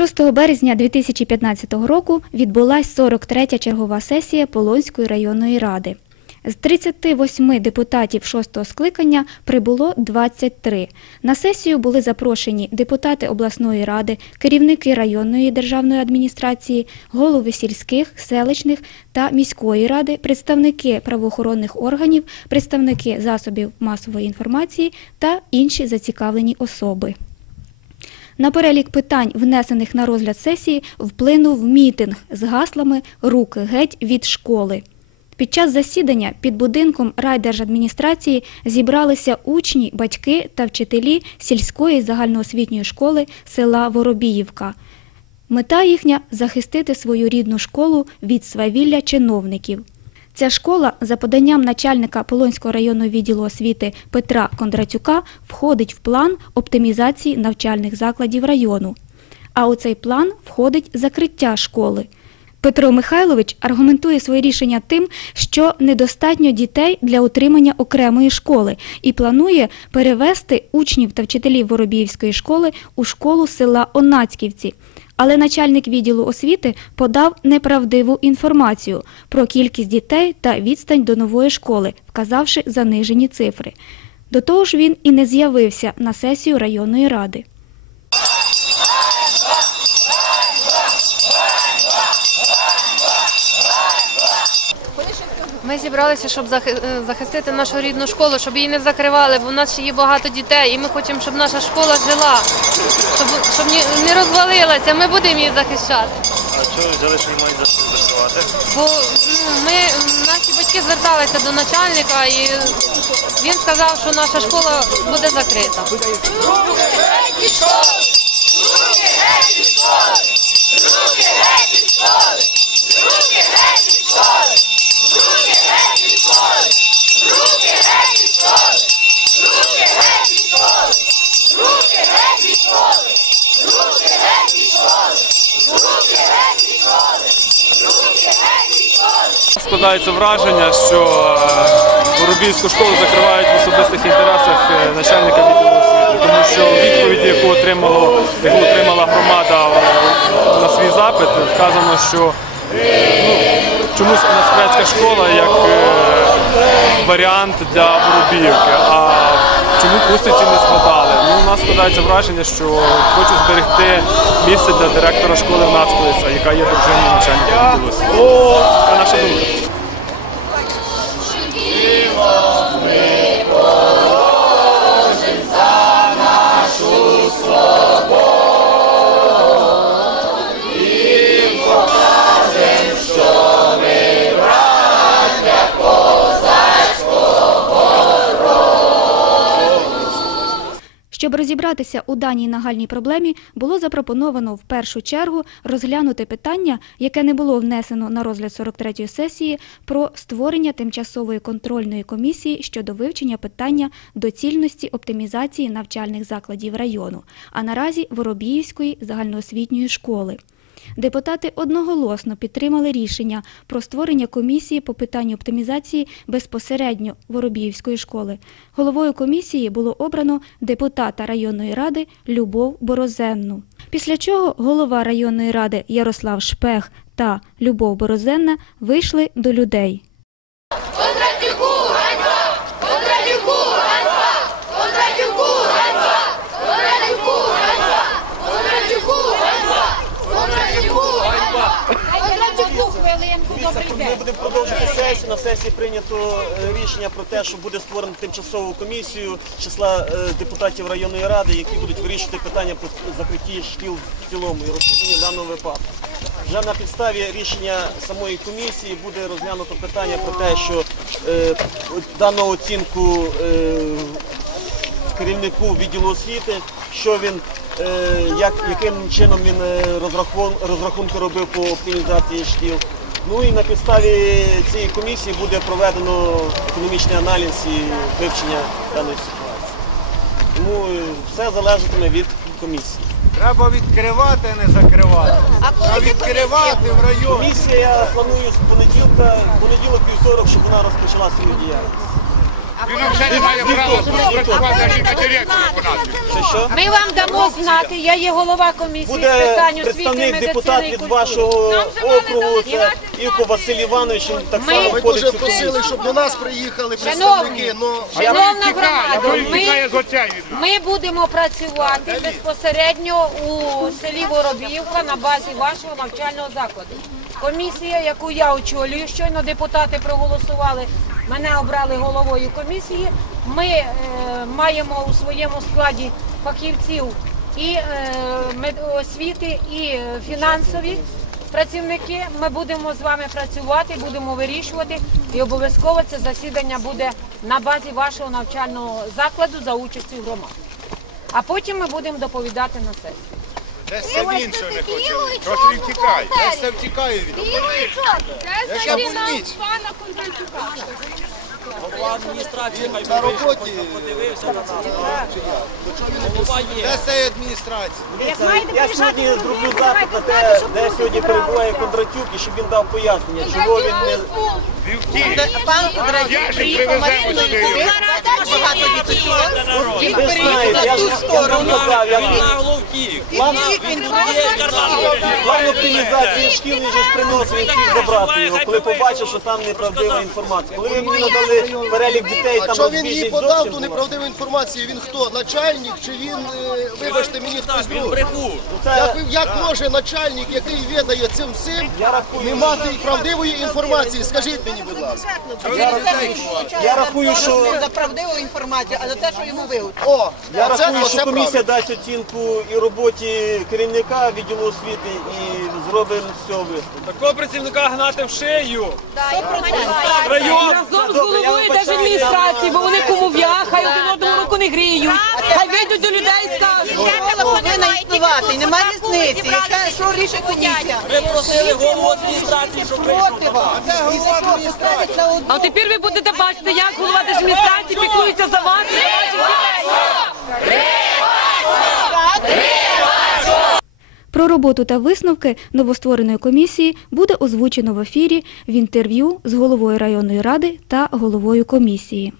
6 березня 2015 року відбулась 43-я чергова сесія Полонської районної ради. З 38 депутатів 6-го скликання прибуло 23. На сесію були запрошені депутати обласної ради, керівники районної державної адміністрації, голови сільських, селищних та міської ради, представники правоохоронних органів, представники засобів масової інформації та інші зацікавлені особи. На перелік питань, внесених на розгляд сесії, вплинув мітинг з гаслами Руки геть від школи. Під час засідання під будинком райдержадміністрації зібралися учні, батьки та вчителі сільської загальноосвітньої школи села Воробіївка. Мета їхня захистити свою рідну школу від свавілля чиновників. Ця школа, за поданням начальника Полонського районного відділу освіти Петра Кондратюка, входить в план оптимізації навчальних закладів району. А у цей план входить закриття школи. Петро Михайлович аргументує своє рішення тим, що недостатньо дітей для утримання окремої школи і планує перевести учнів та вчителів Воробіївської школи у школу села Онацьківці. Але начальник відділу освіти подав неправдиву інформацію про кількість дітей та відстань до нової школи, вказавши занижені цифри. До того ж, він і не з'явився на сесію районної ради. Ми зібралися, щоб захи- е, захистити нашу рідну школу, щоб її не закривали, бо в нас ще є багато дітей, і ми хочемо, щоб наша школа жила, щоб, щоб ні- не розвалилася. Ми будемо її захищати. А чого ви взяли, що її мають за- закривати? Бо ми наші батьки зверталися до начальника, і він сказав, що наша школа буде закрита. Складається враження, що е, Воробівську школу закривають в особистих інтересах е, начальника відділу освіти, тому що відповіді, яку отримало, яку отримала громада е, на свій запит, вказано, що ну, чомусь Онацькрецька школа як варіант для Воробіївки. А чому Кустиці не згадали? Ну, у нас складається враження, що хочуть зберегти місце для директора школи Нацколиця, яка є дружиною начальника відділу освіти. Така наша думка. Розібратися у даній нагальній проблемі, було запропоновано в першу чергу розглянути питання, яке не було внесено на розгляд 43-ї сесії, про створення тимчасової контрольної комісії щодо вивчення питання доцільності оптимізації навчальних закладів району, а наразі Воробіївської загальноосвітньої школи. Депутати одноголосно підтримали рішення про створення комісії по питанню оптимізації безпосередньо Воробіївської школи. Головою комісії було обрано депутата районної ради Любов Борозенну. Після чого голова районної ради Ярослав Шпех та Любов Борозенна вийшли до людей. Ми будемо продовжити сесію. На сесії прийнято е, рішення про те, що буде створено тимчасову комісію числа е, депутатів районної ради, які будуть вирішувати питання про закриття шкіл в цілому і розслідування даного випадку. Вже на підставі рішення самої комісії буде розглянуто питання про те, що е, дану оцінку е, керівнику відділу освіти, що він, як, яким чином він розрахун, розрахунки робив по оптимізації шкіл. Ну і на підставі цієї комісії буде проведено економічний аналіз і вивчення даної ситуації. Тому е, все залежатиме від комісії. Треба відкривати, а не закривати. А відкривати в районі. Комісія я планую з понеділка, понеділок, вівторок, щоб вона розпочала свою діяльність. Він взагалі не має права працювати навіть на. Що, що? Ми вам дамо знати, я є голова комісії з Буде питань освіти, представник медицини депутат і від культури. вашого округу, це Івко Василь Іванович, він так Ми- само Ми входить Дуже цю комісію. просили, щоб до нас приїхали Шановні, представники. Ну, шановна громада, тікає ми, з оця від нас. ми будемо працювати безпосередньо у селі Воробіївка на базі вашого навчального закладу. Комісія, яку я очолюю, щойно депутати проголосували, мене обрали головою комісії. Ми е, маємо у своєму складі фахівців і е, освіти, і е, фінансові працівники. Ми будемо з вами працювати, будемо вирішувати, і обов'язково це засідання буде на базі вашого навчального закладу за участю громад. А потім ми будемо доповідати на сесії. Десь це він що не хоче. Просто він тікає. я все втікаю від Яка больниця? На роботі. Де з цієї адміністрації? Я сьогодні зроблю запит на те, де сьогодні перебуває Кондратюк, і щоб він дав пояснення, чого він не Він привеземо сюди його. ви знаєте. Я ж я вам казав, я план, план оптимізації шкіл він же ж приносив, він забрати його, коли побачив, що там неправдива інформація. Коли ви мені надали перелік дітей, А що він їй подав ту неправдиву інформацію? Він хто? Начальник чи він, е, вибачте мені, хтось другий? Ну, Як, як може начальник, який відає цим всім, не мати правдивої інформації? Скажіть мені, будь ласка. я рахую, що за правдиву інформацію, а за те, що йому вигодно. О, Я оце, рахую, оце що комісія дасть оцінку і роботі керівника відділу освіти і зробимо з цього висновок. Такого працівника гнати в шию. Разом з головою держадміністрації, бо вони кому в'я, хай один одному руку не гріють. Хай вийдуть до людей і скажуть. Повинна існувати, немає різниці. Яка що рішить комісія? Ви просили голову адміністрації, щоб прийшов. Проти вас. І за що на одну? А тепер ви будете бачити, як голова держадміністрації піклується за вас за ваших дітей. Про роботу та висновки новоствореної комісії буде озвучено в ефірі в інтерв'ю з головою районної ради та головою комісії.